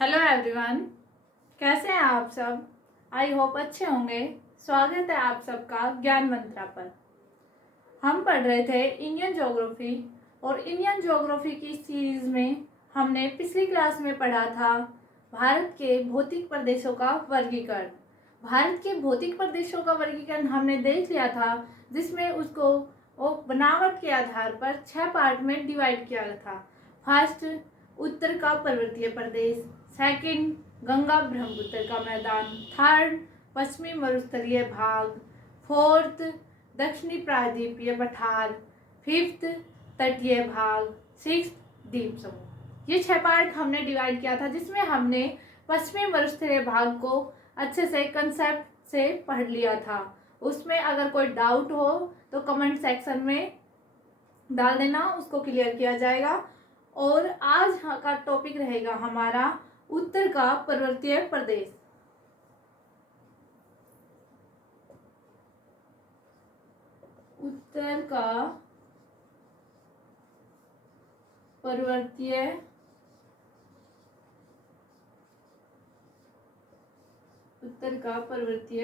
Hello everyone, कैसे हैं आप सब। आई होप अच्छे होंगे। स्वागत है आप सबका ज्ञान मंत्रा पर। हम पढ़ रहे थे इंडियन ज्योग्राफी और इंडियन ज्योग्राफी की सीरीज में हमने पिछली क्लास में पढ़ा था भारत के भौतिक प्रदेशों का वर्गीकरण। भारत के भौतिक प्रदेशों का वर्गीकरण हमने देख लिया था, जिसमें उसको वो बनावट के आधार पर 6 पार्ट में डिवाइड किया था। फर्स्ट, उत्तर का पर्वतीय प्रदेश। सेकंड, गंगा ब्रह्मपुत्र का मैदान। थर्ड, पश्चिमी मरुस्थलीय भाग। फोर्थ, दक्षिणी प्रायद्वीपीय पठार। फिफ्थ, तटीय भाग। सिक्स, द्वीप समूह। ये 6 पार्ट हमने डिवाइड किया था, जिसमें हमने पश्चिमी मरुस्थलीय भाग को अच्छे से कंसेप्ट से पढ़ लिया था। उसमें अगर कोई डाउट हो तो कमेंट सेक्शन में डाल देना, उसको क्लियर किया जाएगा। और आज का टॉपिक रहेगा हमारा उत्तर का पर्वतीय प्रदेश। उत्तर का पर्वतीय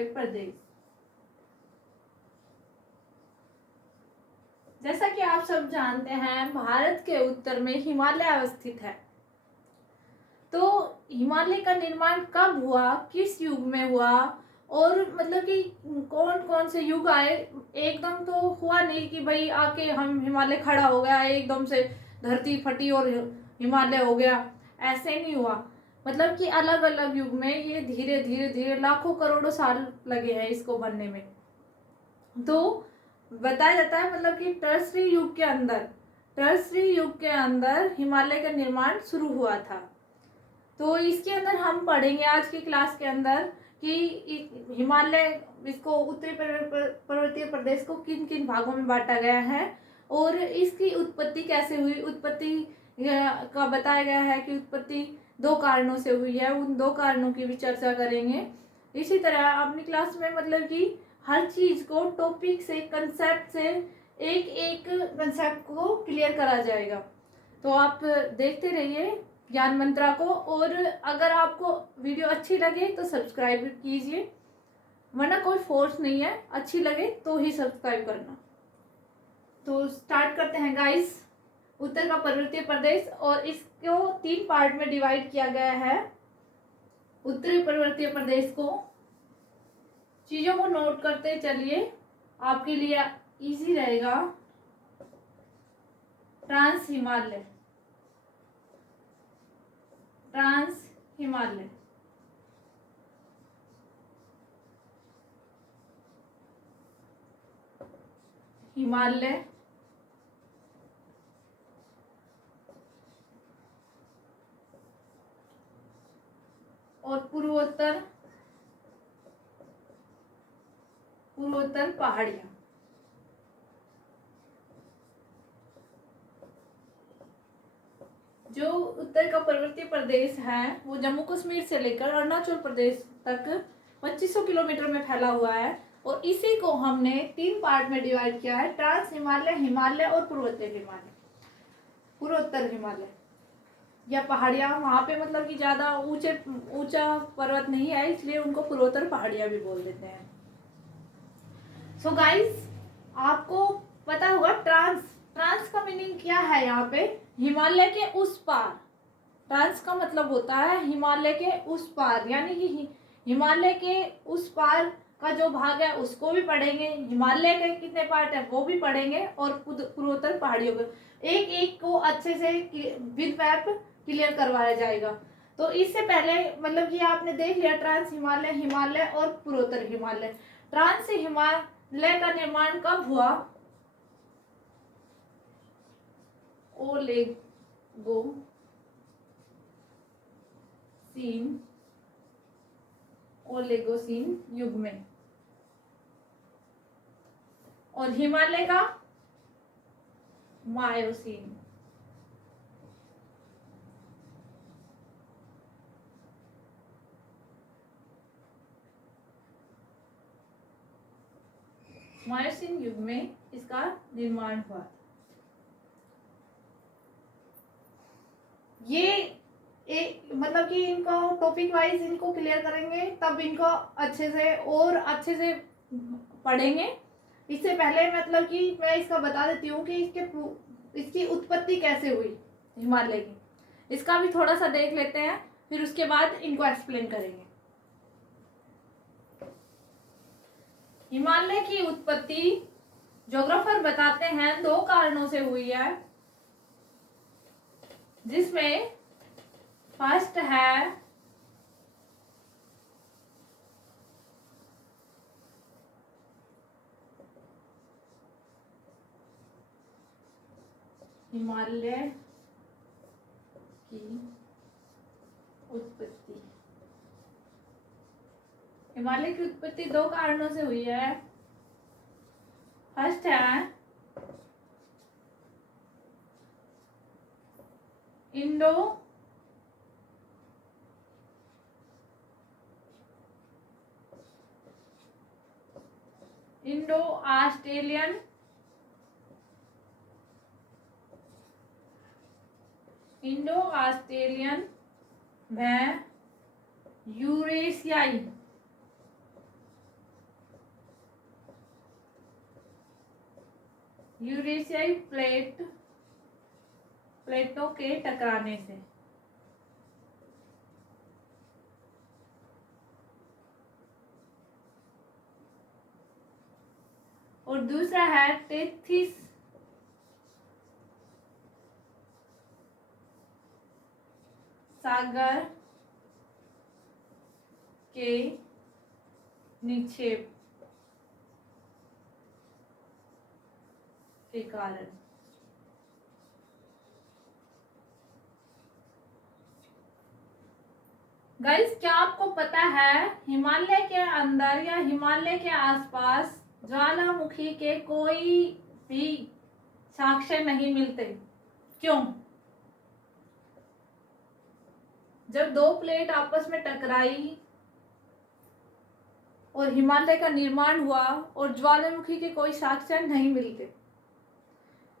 प्रदेश। जैसा कि आप सब जानते हैं, भारत के उत्तर में हिमालय अवस्थित है। तो हिमालय का निर्माण कब हुआ, किस युग में हुआ, और मतलब कि कौन कौन से युग आए। एकदम तो हुआ नहीं कि भाई आके हम हिमालय खड़ा हो गया, एकदम से धरती फटी और हिमालय हो गया, ऐसे नहीं हुआ। मतलब कि अलग अलग युग में ये धीरे धीरे धीरे लाखों करोड़ों साल लगे हैं इसको बनने में। तो बताया जाता है मतलब कि टर्सरी युग के अंदर हिमालय का निर्माण शुरू हुआ था। तो इसके अंदर हम पढ़ेंगे आज की क्लास के अंदर कि हिमालय, इसको उत्तरी पर्वतीय प्रदेश को किन किन भागों में बांटा गया है और इसकी उत्पत्ति कैसे हुई। उत्पत्ति का बताया गया है कि उत्पत्ति 2 कारणों से हुई है, उन 2 कारणों की भी चर्चा करेंगे। इसी तरह अपनी क्लास में मतलब कि हर चीज को टॉपिक से, कंसेप्ट से, एक एक कंसेप्ट को क्लियर करा जाएगा। तो आप देखते रहिए ज्ञान मंत्रा को, और अगर आपको वीडियो अच्छी लगे तो सब्सक्राइब कीजिए, वरना कोई फोर्स नहीं है, अच्छी लगे तो ही सब्सक्राइब करना। तो स्टार्ट करते हैं गाइस। उत्तर का पर्वतीय प्रदेश, और इसको 3 पार्ट में डिवाइड किया गया है। उत्तरी पर्वतीय प्रदेश को, चीजों को नोट करते चलिए, आपके लिए इजी रहेगा। ट्रांस हिमालय, हिमालय, और पूर्वोत्तर पहाड़ियां। जो उत्तर का पर्वतीय प्रदेश है वो जम्मू कश्मीर से लेकर अरुणाचल प्रदेश तक 2500 किलोमीटर में फैला हुआ है, और इसी को हमने 3 पार्ट में डिवाइड किया है। ट्रांस हिमालय, हिमालय और पूर्वोत्तर हिमालय या पहाड़ियां। वहां पे मतलब कि ज्यादा ऊंचा पर्वत नहीं है, इसलिए उनको पूर्वोत्तर पहाड़ियां भी बोल देते हैं। सो गाइस, आपको पता होगा ट्रांस का मीनिंग क्या है। यहाँ पे हिमालय के उस पार, ट्रांस का मतलब होता है हिमालय के उस पार, यानी कि हिमालय के उस पार का जो भाग है उसको भी पढ़ेंगे, हिमालय के कितने पार्ट है वो भी पढ़ेंगे, और पूर्वोत्तर पहाड़ियों को एक एक को अच्छे से विद मैप क्लियर करवाया जाएगा। तो इससे पहले मतलब कि आपने देख लिया ट्रांस हिमालय, हिमालय और पूर्वोत्तर हिमालय। ट्रांस हिमालय का निर्माण कब हुआ? ओलेगोसीन युग में, और हिमालय का मायोसीन। मायोसीन युग में इसका निर्माण हुआ। ये मतलब कि इनको टॉपिक वाइज इनको क्लियर करेंगे, तब इनको अच्छे से पढ़ेंगे। इससे पहले मतलब कि मैं इसका बता देती हूँ कि इसकी उत्पत्ति कैसे हुई हिमालय की, इसका भी थोड़ा सा देख लेते हैं, फिर उसके बाद इनको एक्सप्लेन करेंगे। हिमालय की उत्पत्ति ज्योग्राफर बताते हैं 2 कारणों से हुई है, जिसमें फर्स्ट है हिमालय की उत्पत्ति। हिमालय की उत्पत्ति 2 कारणों से हुई है। फर्स्ट है इंडो ऑस्ट्रेलियन व यूरेशियाई प्लेटों के टकराने से। और दूसरा है टेथिस सागर के निक्षेप के कारण। गाइस, क्या आपको पता है हिमालय के अंदर या हिमालय के आसपास ज्वालामुखी के कोई भी साक्ष्य नहीं मिलते? क्यों? जब 2 प्लेट आपस में टकराई और हिमालय का निर्माण हुआ और ज्वालामुखी के कोई साक्ष्य नहीं मिलते,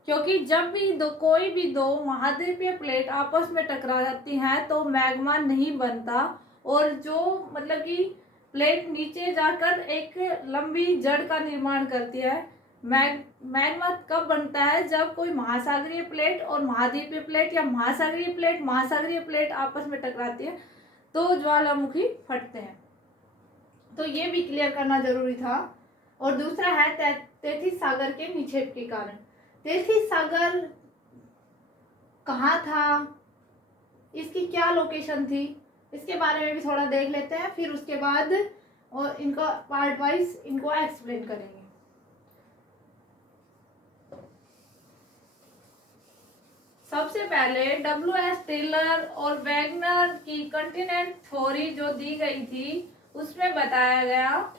क्योंकि जब भी कोई भी 2 महाद्वीपीय प्लेट आपस में टकरा जाती हैं तो मैग्मा नहीं बनता, और जो मतलब कि प्लेट नीचे जाकर एक लंबी जड़ का निर्माण करती है। मैग्मा कब बनता है? जब कोई महासागरीय प्लेट और महाद्वीपीय प्लेट या महासागरीय प्लेट आपस में टकराती है तो ज्वालामुखी फटते हैं। तो ये भी क्लियर करना जरूरी था। और दूसरा है तेथिस सागर के निक्षेप के कारण। तेथिस सागर कहाँ था, इसकी क्या लोकेशन थी, इसके बारे में भी थोड़ा देख लेते हैं, फिर उसके बाद और इनको पार्ट वाइज इनको एक्सप्लेन करेंगे। सबसे पहले W.S. टेलर और वैगनर की कॉन्टिनेंट थ्योरी जो दी गई थी उसमें बताया गया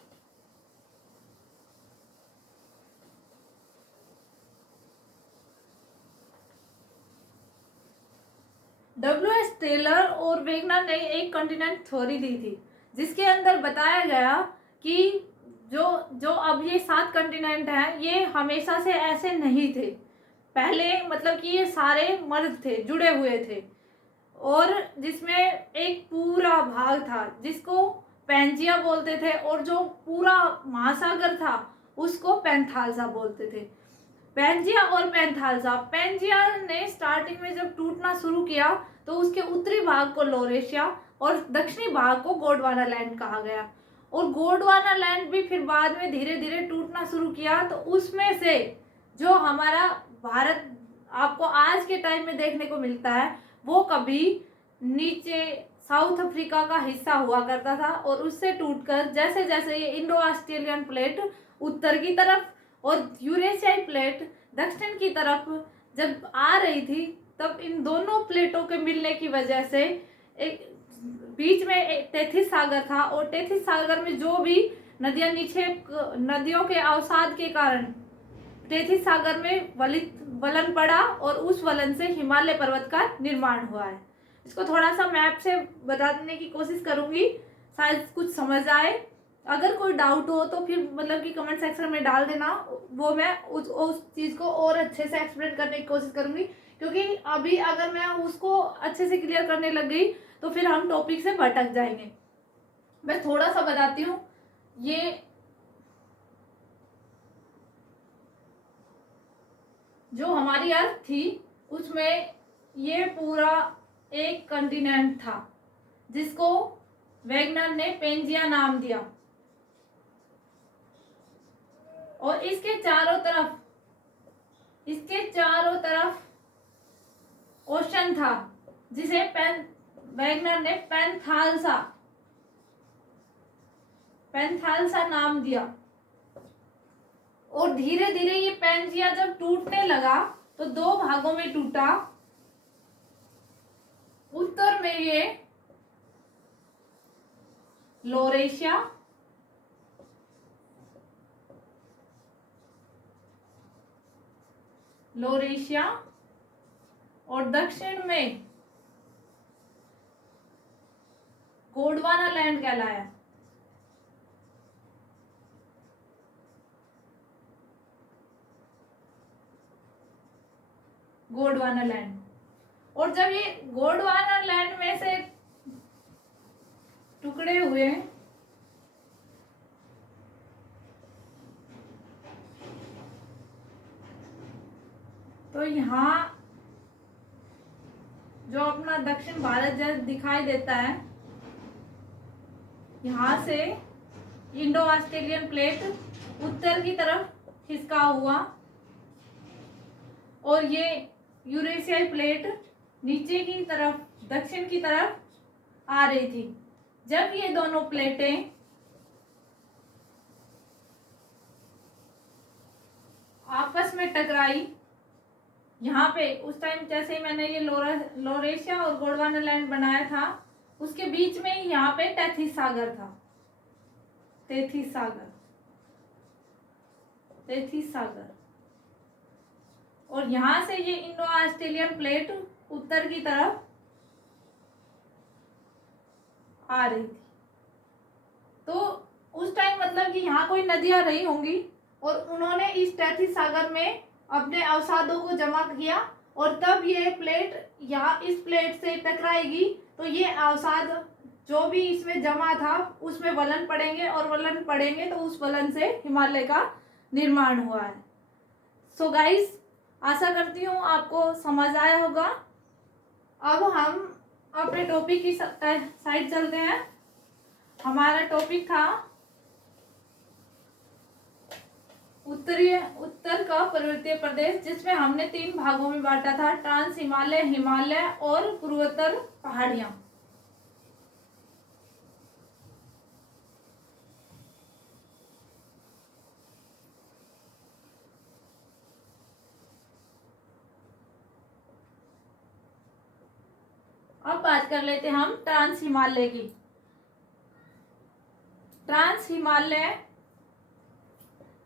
W.S. टेलर और वैगनर ने एक कॉन्टिनेंट थ्योरी दी थी, जिसके अंदर बताया गया कि जो अब ये 7 कॉन्टिनेंट हैं ये हमेशा से ऐसे नहीं थे। पहले मतलब कि ये सारे मर्ज थे, जुड़े हुए थे, और जिसमें एक पूरा भाग था जिसको पैंजिया बोलते थे, और जो पूरा महासागर था उसको पैंथालसा बोलते थे। पैंजिया और पैंथालसा, पैंजिया ने स्टार्टिंग में जब टूटना शुरू किया तो उसके उत्तरी भाग को लोरेशिया और दक्षिणी भाग को गोंडवाना लैंड कहा गया, और गोंडवाना लैंड भी फिर बाद में धीरे धीरे टूटना शुरू किया। तो उसमें से जो हमारा भारत आपको आज के टाइम में देखने को मिलता है वो कभी नीचे साउथ अफ्रीका का हिस्सा हुआ करता था, और उससे टूटकर जैसे जैसे ये इंडो ऑस्ट्रेलियन प्लेट उत्तर की तरफ और यूरेशियाई प्लेट दक्षिण की तरफ जब आ रही थी, तब इन दोनों प्लेटों के मिलने की वजह से एक बीच में एक तेथिस सागर था, और तेथिस सागर में जो भी नदियां नदियों के अवसाद के कारण तेथिस सागर में वलन पड़ा, और उस वलन से हिमालय पर्वत का निर्माण हुआ है। इसको थोड़ा सा मैप से बता देने की कोशिश करूंगी, शायद कुछ समझ आए। अगर कोई डाउट हो तो फिर मतलब कि कमेंट सेक्शन में डाल देना, वो मैं उस चीज़ को और अच्छे से एक्सप्लेन करने की कोशिश करूंगी, क्योंकि अभी अगर मैं उसको अच्छे से क्लियर करने लग गई तो फिर हम टॉपिक से भटक जाएंगे। मैं थोड़ा सा बताती हूँ। ये जो हमारी अर्थ थी उसमें ये पूरा एक कॉन्टिनेंट था जिसको वैगनर ने पेंजिया नाम दिया, और इसके चारों तरफ ओशन था जिसे वैगनर ने पेंथालसा नाम दिया। और धीरे धीरे ये पेंजिया जब टूटने लगा तो दो भागों में टूटा। उत्तर में ये लोरेशिया और दक्षिण में गोंडवाना लैंड कहलाया। गोंडवाना लैंड। और जब ये गोंडवाना लैंड में से टुकड़े हुए तो यहाँ जो अपना दक्षिण भारत जैसे दिखाई देता है, यहाँ से इंडो ऑस्ट्रेलियन प्लेट उत्तर की तरफ खिसका हुआ और ये यूरेशियाई प्लेट नीचे की तरफ दक्षिण की तरफ आ रही थी। जब ये दोनों प्लेटें आपस में टकराई, यहाँ पे उस टाइम जैसे मैंने ये लोरेशिया और गोंडवाना लैंड बनाया था, उसके बीच में ही यहाँ पे तैथिस सागर था। तैथिस सागर। और यहाँ से ये इंडो ऑस्ट्रेलियन प्लेट उत्तर की तरफ आ रही थी। तो उस टाइम मतलब कि यहाँ कोई नदियां रही होंगी और उन्होंने इस तैथिस सागर में अपने अवसादों को जमा किया, और तब ये प्लेट यहाँ इस प्लेट से टकराएगी तो ये अवसाद जो भी इसमें जमा था उसमें वलन पड़ेंगे, और वलन पड़ेंगे तो उस वलन से हिमालय का निर्माण हुआ है। सो गाइस, आशा करती हूँ आपको समझ आया होगा। अब हम अपने टॉपिक की साइड चलते हैं। हमारा टॉपिक था उत्तर का पर्वतीय प्रदेश, जिसमें हमने 3 भागों में बांटा था, ट्रांस हिमालय, हिमालय और पूर्वोत्तर पहाड़ियां। अब बात कर लेते हैं हम ट्रांस हिमालय की। ट्रांस हिमालय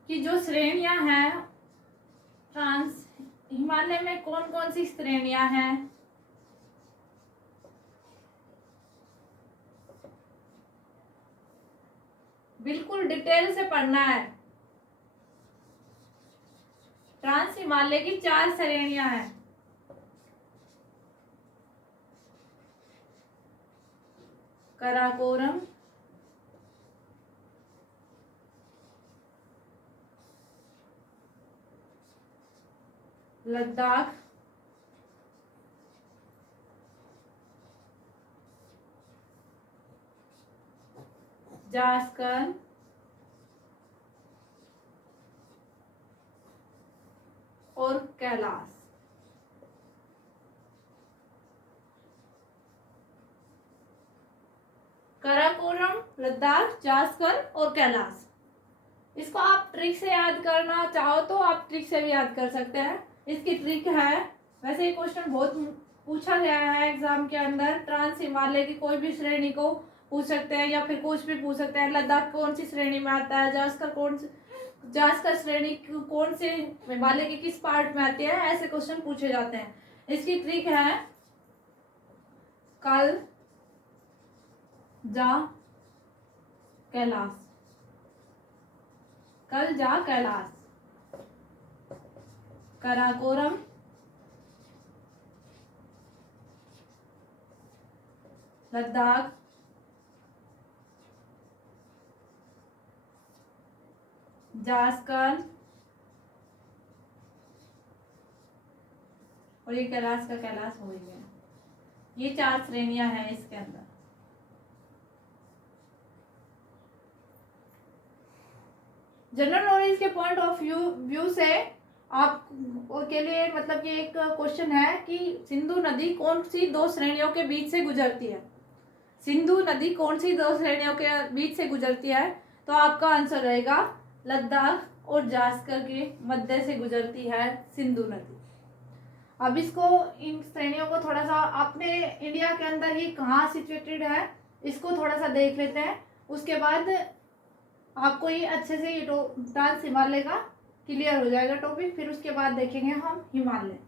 की जो श्रेणियां हैं, ट्रांस हिमालय में कौन कौन सी श्रेणियां हैं? बिल्कुल डिटेल से पढ़ना है। ट्रांस हिमालय की 4 श्रेणियां हैं। कराकोरम, लद्दाख, जास्कर, और कैलाश। कराकोरम, लद्दाख, जास्कर और कैलाश। इसको आप ट्रिक से याद करना चाहो तो आप ट्रिक से भी याद कर सकते हैं। इसकी ट्रिक है, वैसे ये क्वेश्चन बहुत पूछा गया है एग्जाम के अंदर। ट्रांस हिमालय की कोई भी श्रेणी को पूछ सकते हैं या फिर कुछ भी पूछ सकते हैं। लद्दाख कौन सी श्रेणी में आता है, जास्कर श्रेणी कौन से हिमालय के किस पार्ट में आती है, ऐसे क्वेश्चन पूछे जाते हैं। इसकी ट्रिक है कल जा कैलाश, कल जा कैलाश। कराकोरम, लद्दाख, जास्कर और ये कैलाश का कैलाश हो ही गया। ये 4 श्रेणियां हैं इसके अंदर। जनरल नॉलेज के पॉइंट ऑफ व्यू से आप के लिए मतलब ये एक क्वेश्चन है कि सिंधु नदी कौन सी 2 श्रेणियों के बीच से गुजरती है। सिंधु नदी कौन सी 2 श्रेणियों के बीच से गुजरती है, तो आपका आंसर रहेगा लद्दाख और जास्कर के मध्य से गुजरती है सिंधु नदी। अब इसको इन श्रेणियों को थोड़ा सा अपने इंडिया के अंदर ही कहाँ सिचुएटेड है इसको थोड़ा सा देख लेते हैं। उसके बाद आपको ये अच्छे से ये ट्रांस हिमालय का क्लियर हो जाएगा टॉपिक। फिर उसके बाद देखेंगे हम हिमालय।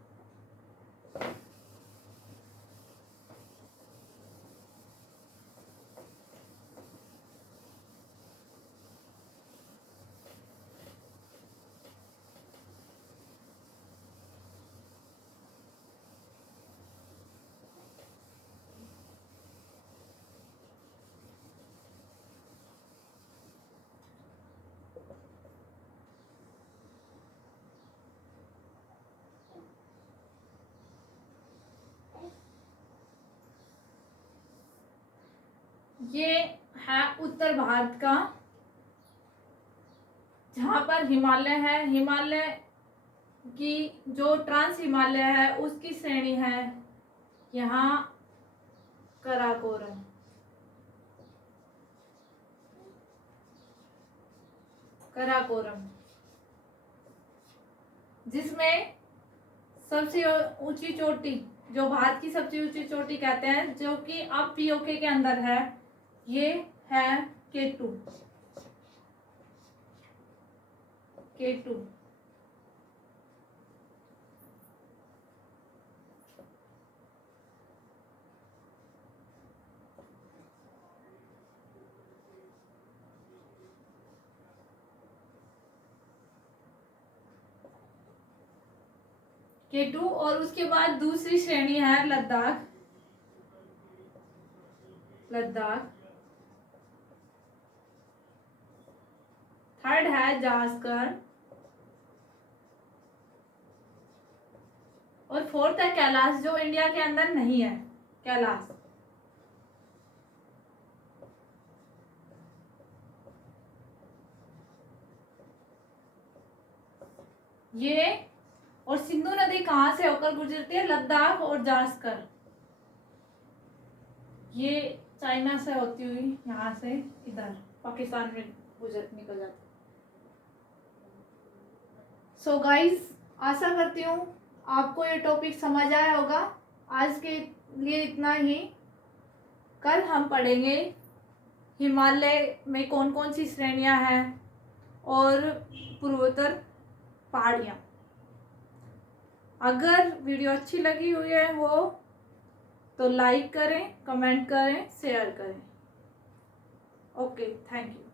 ये है उत्तर भारत का, जहाँ पर हिमालय है। हिमालय की जो ट्रांस हिमालय है उसकी श्रेणी है यहाँ कराकोरम। कराकोरम जिसमें सबसे ऊंची चोटी, जो भारत की सबसे ऊंची चोटी कहते हैं, जो कि अब पीओके के अंदर है, ये है K2। K2 K2 और उसके बाद दूसरी श्रेणी है लद्दाख। लद्दाख थर्ड है जास्कर और फोर्थ है कैलाश, जो इंडिया के अंदर नहीं है। कैलाश ये और सिंधु नदी कहाँ से होकर गुजरती है? लद्दाख और जास्कर। ये चाइना से होती हुई यहाँ से इधर पाकिस्तान में निकल जाती। सो गाइस, आशा करती हूँ आपको ये टॉपिक समझ आया होगा। आज के लिए इतना ही। कल हम पढ़ेंगे हिमालय में कौन कौन सी श्रेणियां हैं और पूर्वोत्तर पहाड़ियाँ। अगर वीडियो अच्छी लगी हुई है वो तो लाइक करें, कमेंट करें, शेयर करें। Okay, thank you.